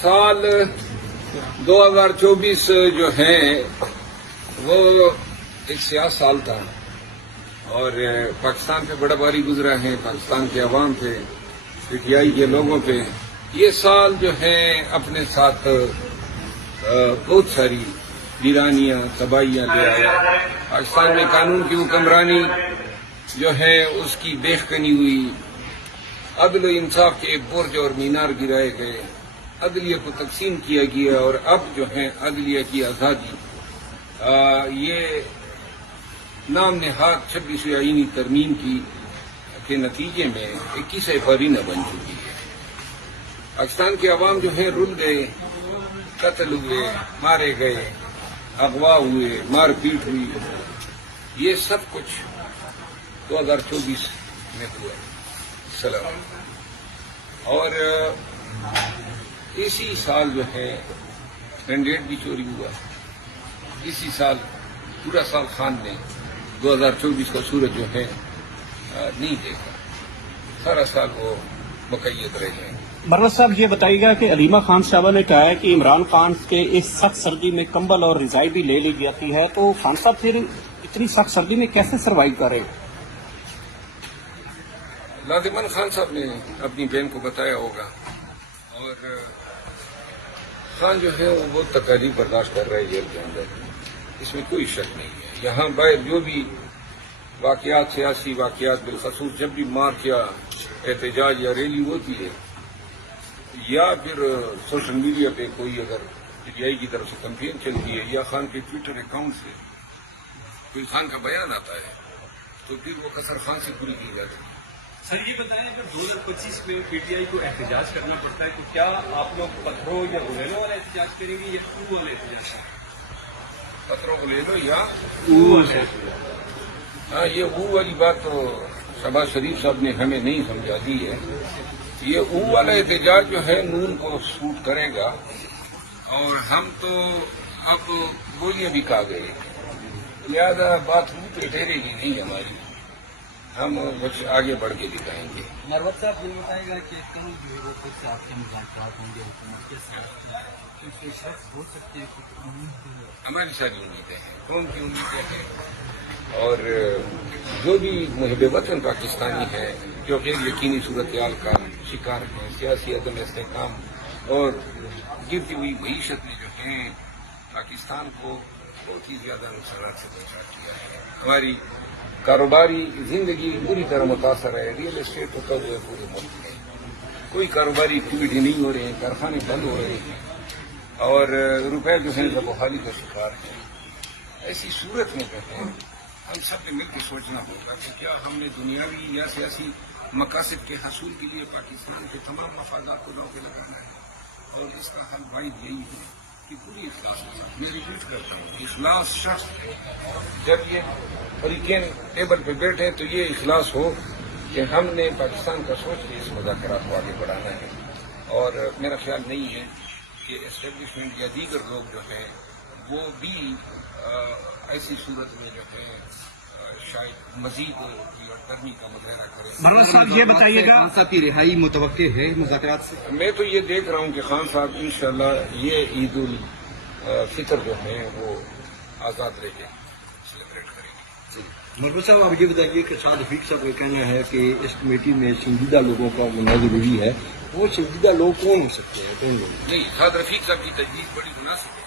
سال 2024 جو ہے وہ ایک سیاہ سال تھا اور پاکستان پہ بڑا باری گزرا ہے، پاکستان کے عوام پہ، PTI کے لوگوں پہ۔ یہ سال جو ہے اپنے ساتھ بہت ساری ویرانیاں، تباہیاں لے آیا۔ پاکستان میں قانون کی حکمرانی جو ہے اس کی بیخکنی ہوئی، عدل و انصاف کے برج اور مینار گرائے گئے، عدلیہ کو تقسیم کیا گیا اور اب جو ہے عدلیہ کی آزادی یہ نام نہاد 26ویں آئینی ترمیم کے نتیجے میں 21 فارینہ بن چکی ہے۔ پاکستان کے عوام جو ہیں رل گئے، قتل ہوئے، مارے گئے، اغوا ہوئے، مار پیٹ ہوئی، یہ سب کچھ 2024 میں ہوا سلام۔ اور اسی سال جو ہے مینڈیٹ بھی چوری ہوا، اسی سال پورا سال خان نے 2024 کا سورج جو ہے نہیں دیکھا، سارا سال وہ مقید رہے۔ مروت صاحب یہ بتائیے گا کہ علیمہ خان صاحبہ نے کہا ہے کہ عمران خان کے اس سخت سردی میں کمبل اور رضائی بھی لے لی جاتی ہے، تو خان صاحب پھر اتنی سخت سردی میں کیسے سروائیو کرے؟ لازماً خان صاحب نے اپنی بہن کو بتایا ہوگا، اور خان جو ہے وہ بہت تکالیف برداشت کر رہے جیل کے اندر، اس میں کوئی شک نہیں ہے۔ یہاں باہر جو بھی واقعات، سیاسی واقعات، بالخصوص جب بھی مارچ یا احتجاج یا ریلی ہوتی ہے، یا پھر سوشل میڈیا پہ کوئی اگر PTI کی طرف سے کمپین چلتی ہے یا خان کے ٹویٹر اکاؤنٹ سے کوئی خان کا بیان آتا ہے، تو پھر وہ قصر خان سے پوری کی جاتی ہے۔ سر یہ بتائیں اگر 2025 میں PTI کو احتجاج کرنا پڑتا ہے تو کیا آپ لوگ پتھروں یا غلیلوں والا احتجاج کریں گے یا او والا احتجاج کریں گے؟ پتھروں کو لے لو یا او والا احتجاج۔ ہاں، یہ او والی بات تو شہباز شریف صاحب نے ہمیں نہیں سمجھا دی ہے۔ یہ او والا احتجاج جو ہے نون کو سوٹ کرے گا، اور ہم تو اب گولیاں بھی کھا گئے، لہذا بات منہ پہ ٹھہرے گی نہیں ہماری، ہم کچھ آگے بڑھ کے دکھائیں گے۔ مروت صاحب یہ بتائے گا کہ کل جو ہے وہ پھر سے آپ کے مذاکرات ہوں گے حکومت کے ساتھ، اس سے شخص ہو سکتے ہیں کہ ہماری ساری امیدیں ہیں، قوم کی امیدیں ہیں، اور جو بھی محب وطن پاکستانی ہے جو غیر یقینی صورتحال کا شکار ہیں، سیاسی عدم استحکام اور گرتی ہوئی معیشت میں جو ہیں پاکستان کو بہت ہی زیادہ نقصانات سے بچا کیا ہے۔ ہماری کاروباری زندگی بری طرح متاثر ہے، ریئل اسٹیٹ ہوتا جو ہے پورے ملک میں کوئی کاروباری ایکٹیویٹی نہیں ہو رہے ہیں، کارخانے بند ہو رہے ہیں، اور روپے جو ہیں زب و حالی کا شکار ہیں۔ ایسی صورت میں جو ہے ہم سب نے مل کے سوچنا ہوگا کہ کیا ہم نے دنیاوی یا سیاسی مقاصد کے حصول کے لیے پاکستان کے تمام مفادات کو داؤ پہ لگانا ہے، اور اس کا حل واحد یہی ہے کہ پوری اخلاص کے ساتھ، میں ریپیٹ کرتا ہوں، اخلاص شخص جب یہ فریقین ٹیبل پہ بیٹھے تو یہ اخلاص ہو کہ ہم نے پاکستان کا سوچ کے اس مذاکرات کو آگے بڑھانا ہے، اور میرا خیال نہیں ہے کہ اسٹیبلشمنٹ یا دیگر لوگ جو ہیں وہ بھی ایسی صورت میں جو ہے شاید مزید گرمی کا مظاہرہ کریں۔ مروت صاحب یہ بتائیے گا، خان صاحب کی رہائی متوقع ہے مذاکرات سے؟ میں تو یہ دیکھ رہا ہوں کہ خان صاحب انشاءاللہ یہ عید الفطر جو ہے وہ آزاد رہ کے سیلیبریٹ کریں گے۔ مروت صاحب آپ یہ بتائیے کہ شاد رفیق صاحب کا کہنا ہے کہ اس کمیٹی میں سنجیدہ لوگوں کا ہونا ضروری ہے، وہ سنجیدہ لوگ کون ہو سکتے ہیں، کون لوگ؟ نہیں، شاد رفیق صاحب کی تجویز بڑی مناسب ہے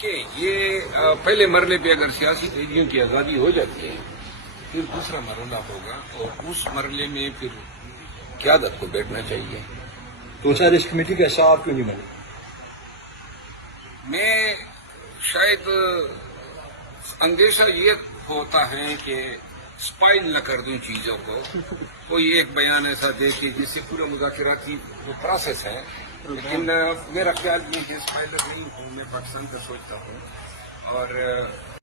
کہ یہ پہلے مرحلے پہ اگر سیاسی قیدیوں کی آزادی ہو جاتی ہے، پھر دوسرا مرحلہ ہوگا، اور اس مرحلے میں پھر قیادت کو بیٹھنا چاہیے۔ تو سر اس کمیٹی کا حصہ آپ کیوں نہیں بنے؟ میں شاید اندیشہ یہ ہوتا ہے کہ اسپائل نہ کر دوں چیزوں کو، کوئی ایک بیان ایسا دے کے جس سے پورا مذاکراتی جو پروسیس ہے، لیکن میرا خیال یہ ہے کہ اسپائلر نہیں ہوں، میں پاکستان کا سوچتا ہوں، اور